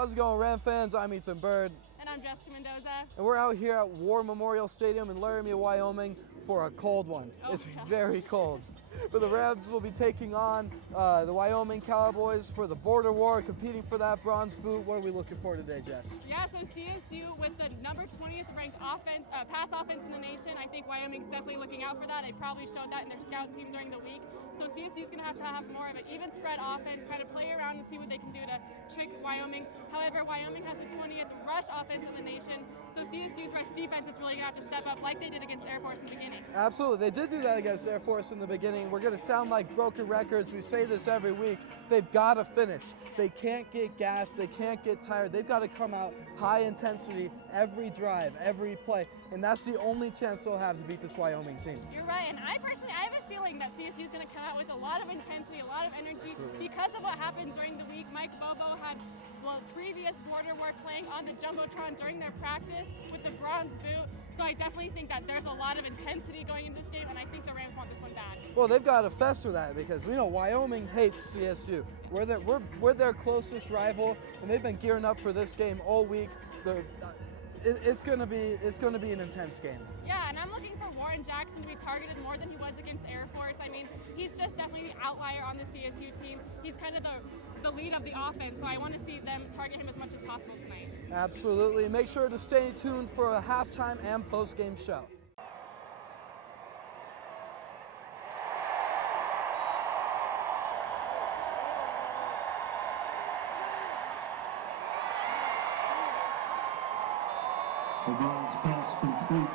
How's it going, Ram fans? I'm Ethan Bird. And I'm Jessica Mendoza. And we're out here at War Memorial Stadium in Laramie, Wyoming for a cold one. It's very cold. But the Rams will be taking on the Wyoming Cowboys for the border war, competing for that bronze boot. What are we looking for today, Jess? Yeah, so CSU with the number 20th ranked pass offense in the nation. I think Wyoming's definitely looking out for that. They probably showed that in their scout team during the week. So CSU's going to have more of an even spread offense, kind of play around and see what they can do to trick Wyoming. However, Wyoming has the 20th rush offense in the nation. So CSU's rush defense is really going to have to step up like they did against Air Force in the beginning. Absolutely. They did do that against Air Force in the beginning. We're going to sound like broken records. We say this every week. They've got to finish. They can't get gassed. They can't get tired. They've got to come out high intensity every drive, every play. And that's the only chance they'll have to beat this Wyoming team. You're right. And I have a feeling that CSU is going to come out with a lot of intensity, a lot of energy. Absolutely. Because of what happened during the week. Mike Bobo had previous border work playing on the Jumbotron during their practice with the bronze boot. So I definitely think that there's a lot of intensity going into this game, and I think the Rams want this one bad. Well, they've got to fester that because we know Wyoming hates CSU. We're their closest rival, and they've been gearing up for this game all week. It's gonna be an intense game. Yeah, and I'm looking for Warren Jackson to be targeted more than he was against Air Force. I mean, he's just definitely the outlier on the CSU team. He's kind of the lead of the offense, so I want to see them target him as much as possible tonight. Absolutely. Make sure to stay tuned for a halftime and post-game show. The Browns pass complete.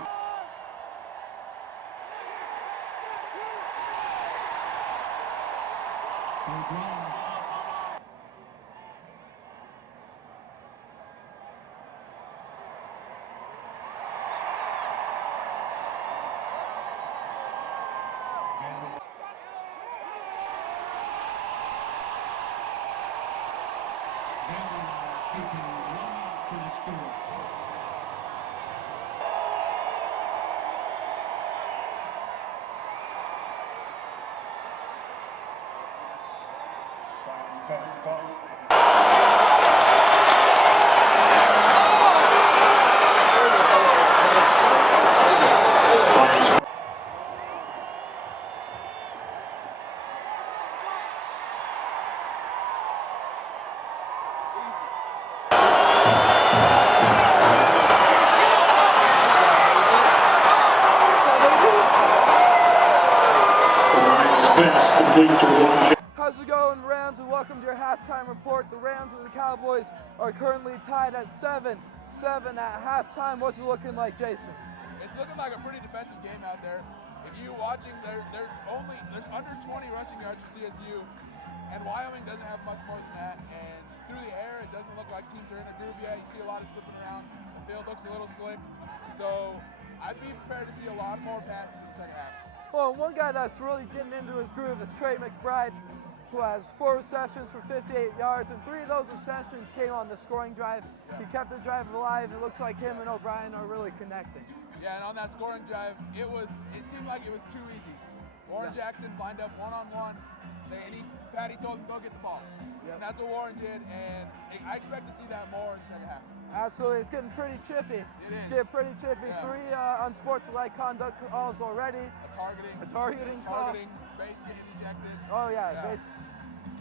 How's it going, Rams, and welcome to your halftime report. The Rams and the Cowboys are currently tied at 7-7 at halftime. What's it looking like, Jason? It's looking like a pretty defensive game out there. If you watching, there's under 20 rushing yards for CSU, and Wyoming doesn't have much more than that. And through the air, it doesn't look like teams are in a groove yet. You see a lot of slipping around. The field looks a little slick. So I'd be prepared to see a lot more passes in the second half. Well, one guy that's really getting into his groove is Trey McBride, who has 4 receptions for 58 yards, and 3 of those receptions came on the scoring drive. Yeah. He kept the drive alive. It looks like him and O'Brien are really connecting. Yeah, and on that scoring drive, it seemed like it was too easy. Warren Jackson lined up one-on-one, and Patty told him, go get the ball. Yep. And that's what Warren did, and I expect to see that more in the second half. Absolutely. It's getting pretty chippy. It is. It's getting pretty chippy. Yeah. 3 unsportsmanlike conduct calls already. A targeting call. Bates getting ejected. Oh, yeah. Bates.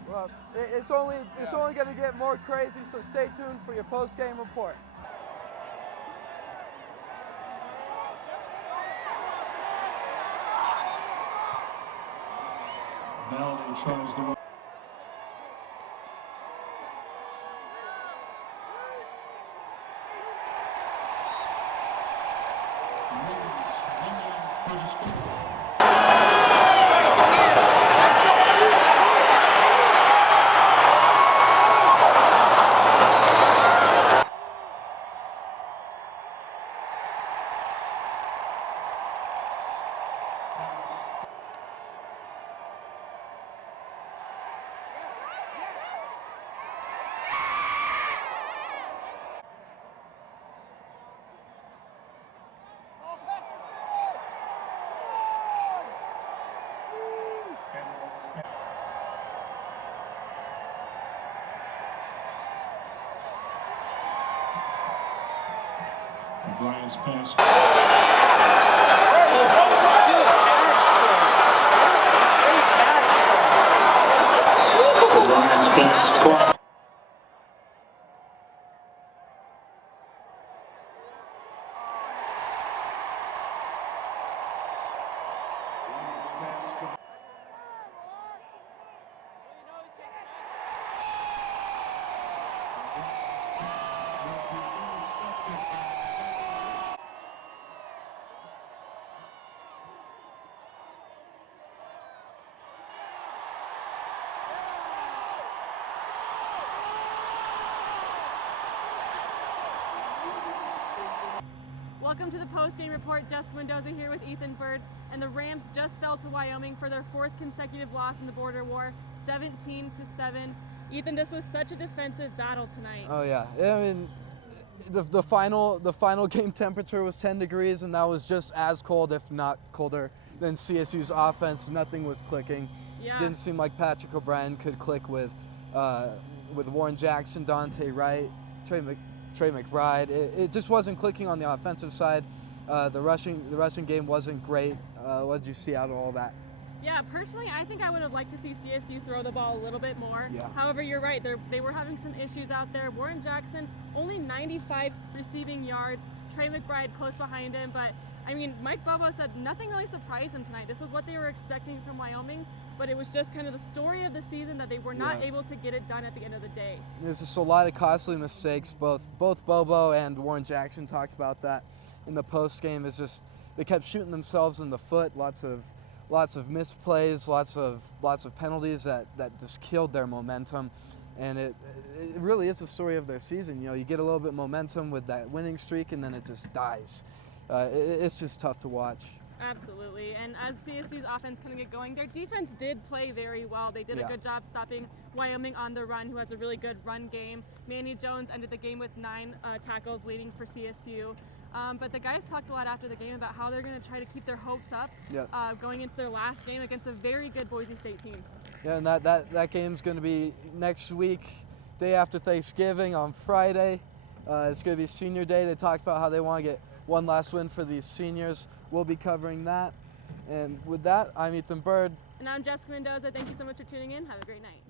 Well, it's only going to get more crazy, so stay tuned for your post-game report. Melody tries the Bryant's pass. Bryant's pass caught. Welcome to the post-game report. Jessica Mendoza here with Ethan Bird, and the Rams just fell to Wyoming for their 4th consecutive loss in the border war, 17-7. Ethan, this was such a defensive battle tonight. Oh yeah, I mean, the final game temperature was 10 degrees, and that was just as cold, if not colder, than CSU's offense. Nothing was clicking. Yeah. Didn't seem like Patrick O'Brien could click with Warren Jackson, Dante Wright, Trey McBride. It just wasn't clicking on the offensive side. The rushing game wasn't great. What did you see out of all that? Yeah, personally, I think I would have liked to see CSU throw the ball a little bit more. Yeah. However, you're right. They were having some issues out there. Warren Jackson, only 95 receiving yards. Trey McBride close behind him. But, I mean, Mike Bobo said nothing really surprised him tonight. This was what they were expecting from Wyoming. But it was just kind of the story of the season that they were not able to get it done at the end of the day. There's just a lot of costly mistakes. Both Bobo and Warren Jackson talked about that in the post game. It's just they kept shooting themselves in the foot. Lots of misplays, lots of penalties that just killed their momentum. And it really is a story of their season. You know, you get a little bit of momentum with that winning streak, and then it just dies. It's just tough to watch. Absolutely, and as CSU's offense kind of get going, their defense did play very well. They did a good job stopping Wyoming on the run, who has a really good run game. Manny Jones ended the game with 9 tackles, leading for CSU. But the guys talked a lot after the game about how they're going to try to keep their hopes up going into their last game against a very good Boise State team. Yeah, and that game's going to be next week, day after Thanksgiving on Friday. It's going to be senior day. They talked about how they want to get one last win for these seniors. We'll be covering that. And with that, I'm Ethan Bird. And I'm Jessica Mendoza. Thank you so much for tuning in. Have a great night.